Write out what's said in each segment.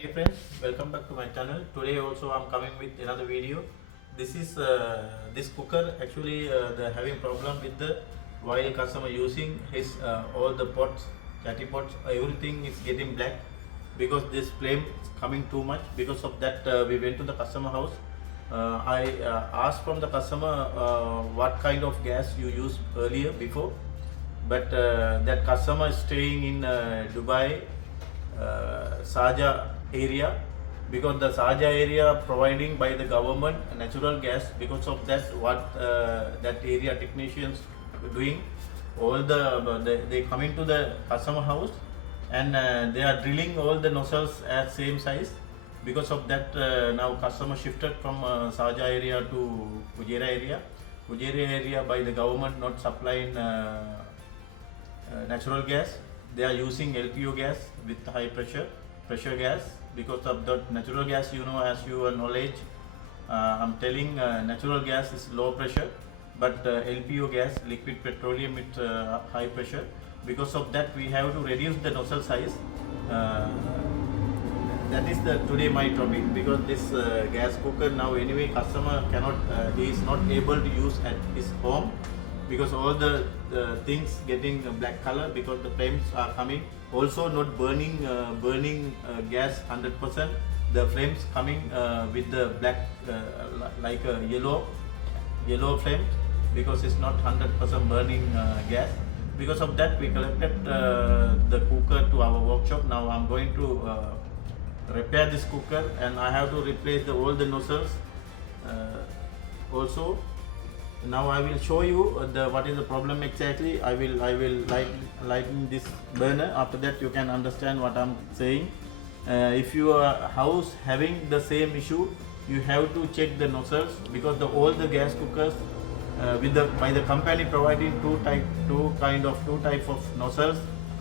dear friends, welcome back to my channel. Today also I'm coming with another video. This is this cooker actually they're having problem with the while customer using his all the pots, chatty pots, everything is getting black because this flame is coming too much. Because of that we went to the customer house. I asked from the customer what kind of gas you used earlier before, but that customer is staying in Dubai, Sharjah area, because the Sharjah area providing by the government natural gas. Because of that, what that area technicians doing, all they coming to the customer house and they are drilling all the nozzles at same size. Because of that, now customer shifted from Sharjah area to Fujairah area. Fujairah area by the government not supplying natural gas. They are using LPO gas with high pressure gas. Because of that natural gas, you know, as your knowledge, I'm telling natural gas is low pressure, but LPO gas, liquid petroleum, with high pressure. Because of that, we have to reduce the nozzle size. That is the today my topic, because this gas cooker now anyway customer cannot he is not able to use at his home, because all the things getting black color because the flames are coming. Also not burning gas 100%. The flames coming with the black like a yellow flame, because it's not 100% burning gas. Because of that, we collected the cooker to our workshop. Now I'm going to repair this cooker, and I have to replace all the nozzles also. Now I will show you what is the problem exactly. I will lighten this burner. After that you can understand what I'm saying. If your house having the same issue, you have to check the nozzles, because all the gas cookers by the company providing two type of nozzles.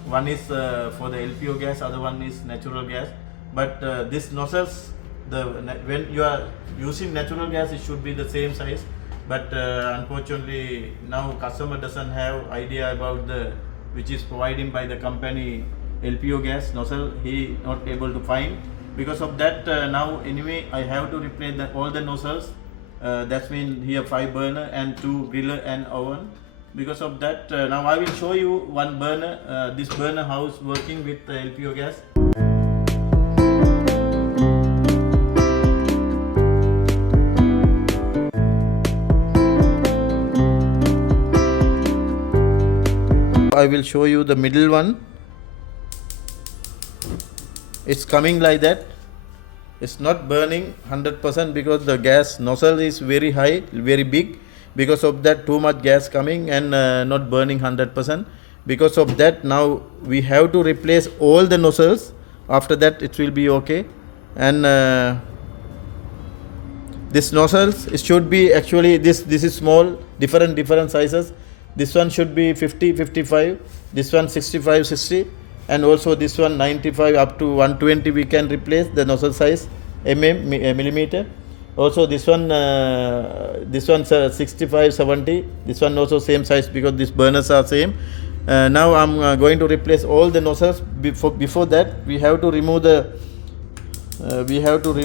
One is for the LPO gas, other one is natural gas. But this nozzles, when you are using natural gas, it should be the same size. But unfortunately now customer doesn't have idea about which is providing by the company LPO gas nozzle. He not able to find. Because of that, now anyway I have to replace all the nozzles. That means here 5 burner and 2 griller and oven. Because of that, now I will show you one burner. This burner house working with LPO gas. I will show you the middle one. It's coming like that. It's not burning 100% because the gas nozzle is very high, very big. Because of that, too much gas coming and not burning 100%. Because of that, now we have to replace all the nozzles. After that, it will be okay. And this nozzles, it should be actually this is small, different sizes. This one should be 50, 55, this one 65, 60, and also this one 95 up to 120 we can replace the nozzle size millimeter. Also this one 65, 70, this one also same size because these burners are same. Now I'm going to replace all the nozzles. Before that we have to remove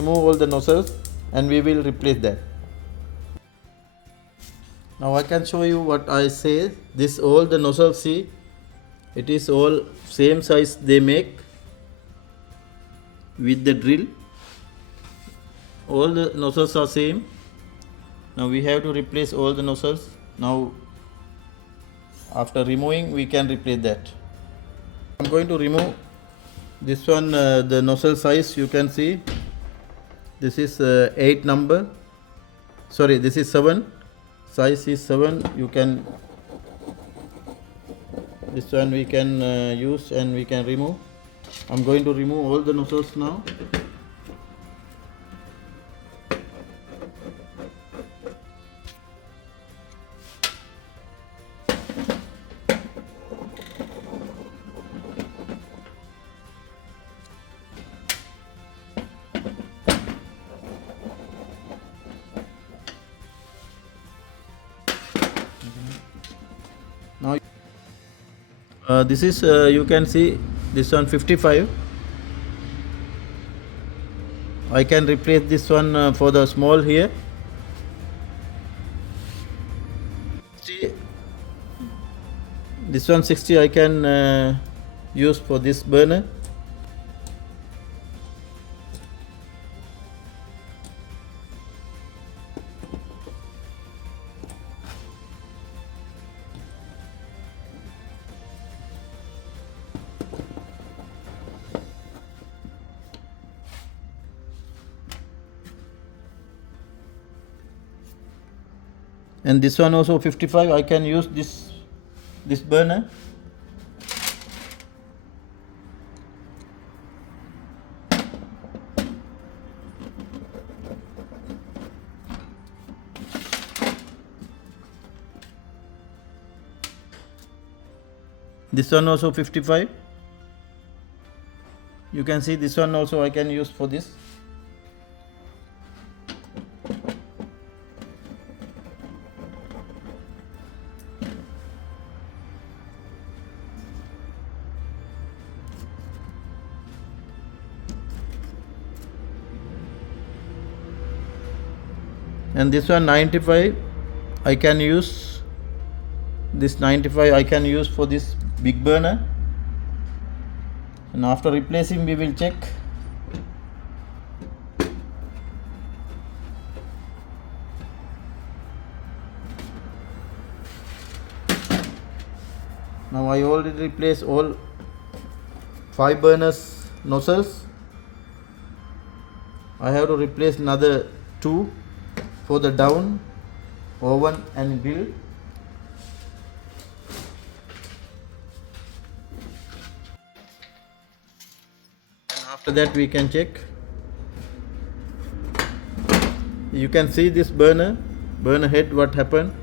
all the nozzles, and we will replace that. Now I can show you what I say. This all the nozzles, see, it is all same size they make with the drill. All the nozzles are same. Now we have to replace all the nozzles. Now after removing we can replace that. I'm going to remove this one, the nozzle size. You can see this is 8 number. Sorry, this is 7. Size is 7. You can, this one we can use and we can remove. I'm going to remove all the nozzles now. Now this is you can see this one 55. I can replace this one for the small here. See, this 160 I can use for this burner. And this one also 55 I can use this burner. This one also 55. You can see this one also I can use for this. And this one 95 I can use. This 95 I can use for this big burner. And after replacing we will check. Now I already replaced all 5 burners nozzles. I have to replace another 2 for the down, oven and grill. And after that we can check. You can see this burner head, what happened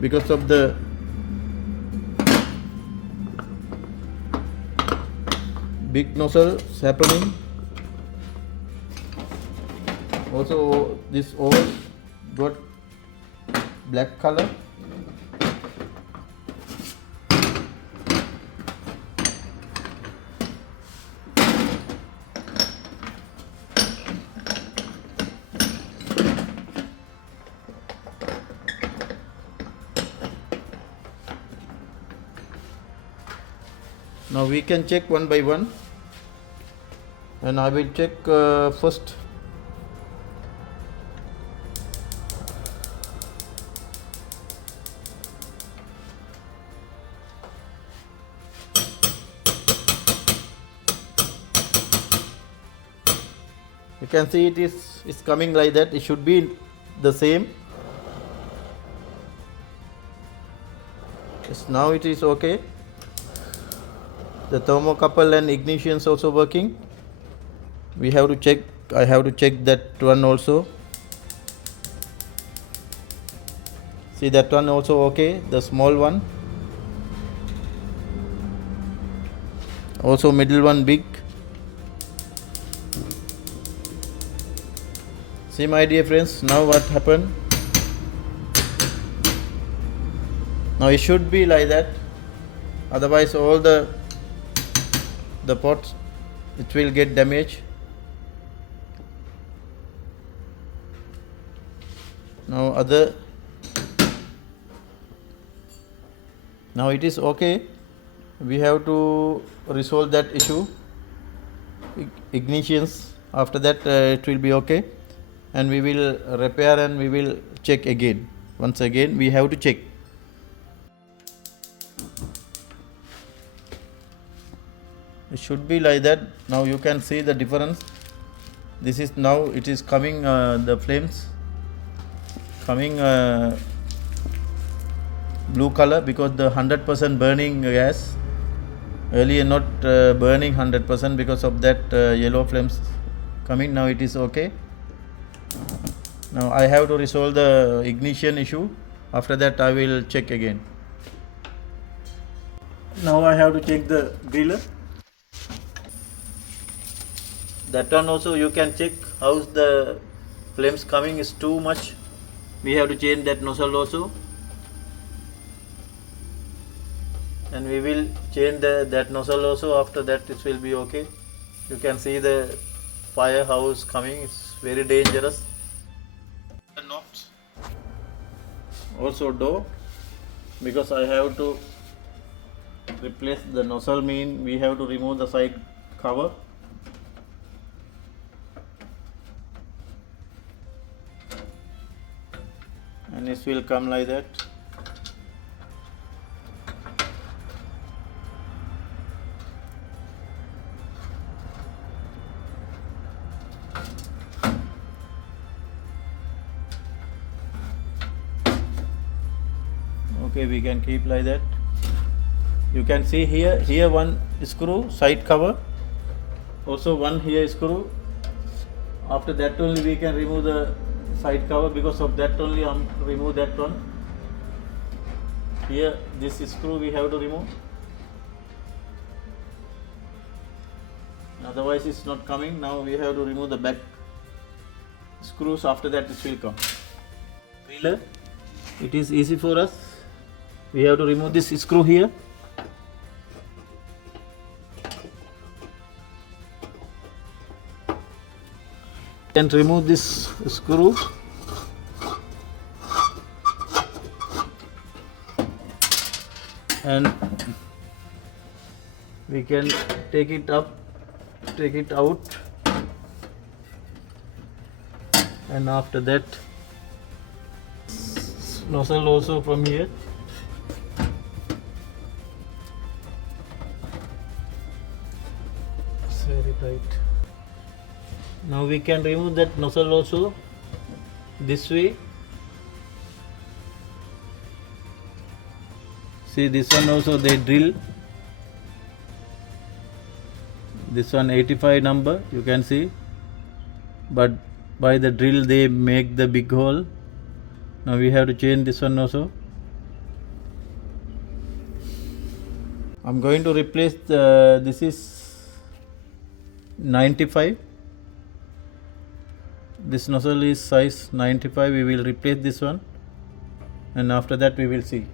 because of the big nozzles happening. Also this all got black color. Now we can check one by one, and I will check first. You can see it's coming like that. It should be the same. Yes, now it is okay. The thermocouple and ignition is also working. We have to check. I have to check that one also. See, that one also okay. The small one. Also middle one big. See my dear friends, now what happened? Now it should be like that. Otherwise all the pots, it will get damaged. Now now it is okay. We have to resolve that issue. Ignitions. After that it will be okay. And we will repair and we will check again. Once again we have to check. It should be like that. Now you can see the difference. This is now it is coming the flames coming blue color because the 100% burning gas. Earlier not burning 100% because of that yellow flames coming. Now it is okay. Now I have to resolve the ignition issue. After that I will check again. Now I have to check the griller. That one also you can check how's the flames coming is too much. We have to change that nozzle also. And we will change that nozzle also. After that it will be okay. You can see the fire how is coming. It's very dangerous. The knobs also door, because I have to replace the nozzle, mean we have to remove the side cover. And it will come like that. Okay, we can keep like that. You can see here one screw side cover, also one here screw. After that only we can remove the side cover, because of that only remove that one. Here this screw we have to remove, otherwise it's not coming. Now we have to remove the back screws, after that it will come. Driller, it is easy for us. We have to remove this screw here. And remove this screw. And we can take it up, take it out, and after that nozzle also from here. It's very tight. Now we can remove that nozzle also this way. See, this one also they drill. This one 85 number, you can see, but by the drill they make the big hole. Now we have to change this one also. I'm going to replace this is 95. This nozzle is size 95. We will replace this one, and after that we will see.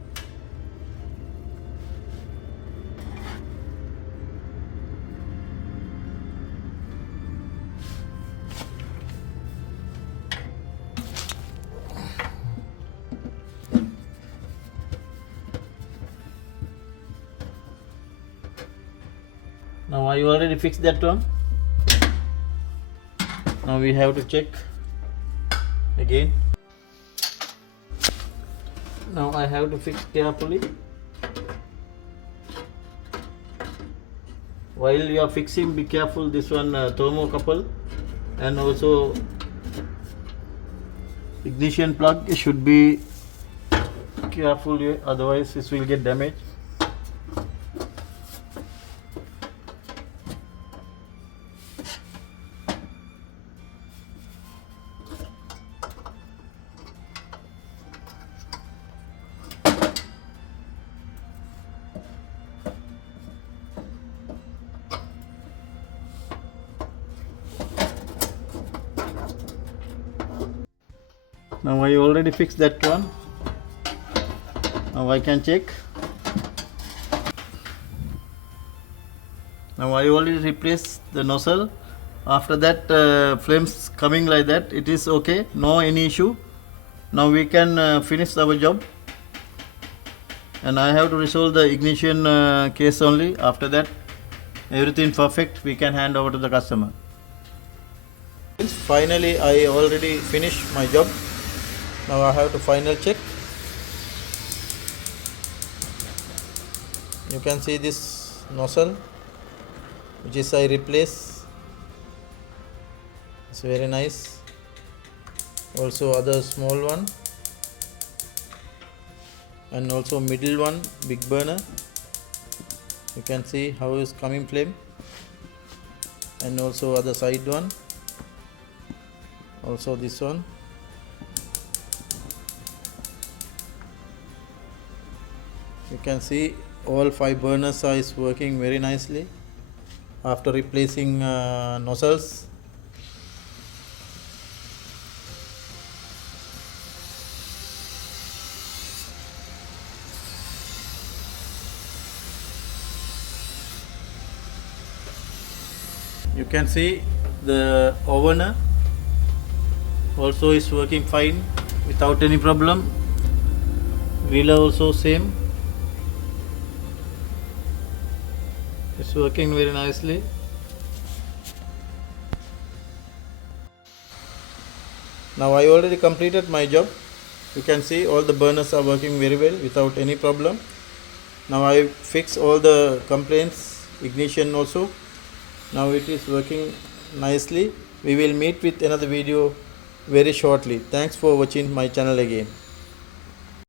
Now I already fixed that one. Now we have to check again. Now I have to fix carefully. While you are fixing, be careful this one thermocouple, and also ignition plug should be careful, otherwise this will get damaged. Now I already fixed that one. Now I can check. Now I already replaced the nozzle. After that flames coming like that, it is okay, no any issue. Now we can finish our job, and I have to resolve the ignition case only. After that everything perfect, we can hand over to the customer. Finally I already finished my job. Now I have to final check. You can see this nozzle which is I replace. It's very nice. Also other small one, and also middle one, big burner. You can see how is coming flame, and also other side one, also this one. You can see all 5 burners is working very nicely after replacing nozzles. You can see The oven also is working fine without any problem. Griller also same. It's working very nicely. Now I already completed my job. You can see all the burners are working very well without any problem. Now I fix all the complaints, ignition also. Now it is working nicely. We will meet with another video very shortly. Thanks for watching my channel again.